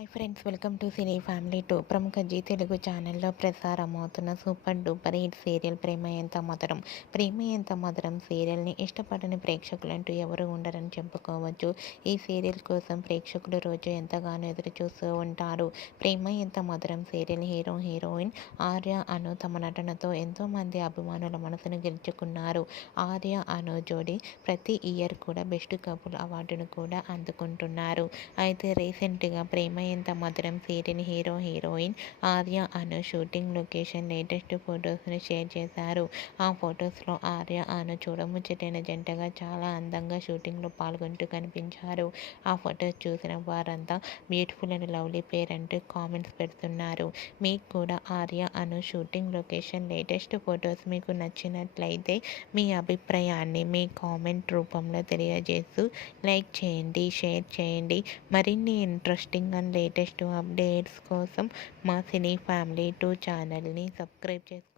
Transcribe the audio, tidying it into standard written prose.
Hi friends, welcome to cine family 2. ప్రముఖ G Telugu ఛానల్లో ప్రసారమవుతున్న super duper hit serial ప్రేమ ఎంత మధురం. ప్రేమ ఎంత మధురం సీరియల్ని ఇష్టపడని ప్రేక్షకులంటూ ఎవరు ఉండరని చెప్పుకోవచ్చు. ఈ సీరియల్ కోసం ప్రేక్షకులు రోజు ఎంతగానో ఎదురు చూస్తూ ఉంటారు. ప్రేమ ఎంత మధురం సీరియల్ హీరో హీరోయిన్ ఆర్య అను తమ నటనతో ఎంతోమంది అభిమానుల మనసును గెలుచుకున్నారు. ఆర్య అను జోడీ ప్రతి ఇయర్ కూడా బెస్ట్ కపుల్ అవార్డును కూడా అందుకుంటున్నారు. అయితే రీసెంట్గా ప్రేమ ఎంత మధురం సీరియల్ హీరో హీరోయిన్ ఆర్య అను షూటింగ్ లొకేషన్ లేటెస్ట్ ఫొటోస్ను షేర్ చేశారు. ఆ ఫొటోస్లో ఆర్య అను చూడముచ్చటైన జంటగా చాలా అందంగా షూటింగ్లో పాల్గొంటూ కనిపించారు. ఆ ఫొటోస్ చూసిన వారంతా బ్యూటిఫుల్ అండ్ లవ్లీ పేర్ అంటూ కామెంట్స్ పెడుతున్నారు. మీకు కూడా ఆర్య అను షూటింగ్ లొకేషన్ లేటెస్ట్ ఫొటోస్ మీకు నచ్చినట్లయితే మీ అభిప్రాయాన్ని మీ కామెంట్ రూపంలో తెలియజేస్తూ లైక్ చేయండి, షేర్ చేయండి. మరిన్ని ఇంట్రెస్టింగ్ అండ్ లేటెస్ట్ అప్డేట్స్ కోసం మా సినీ ఫ్యామిలీ 2 ఛానల్ని సబ్స్క్రైబ్ చేసుకోండి.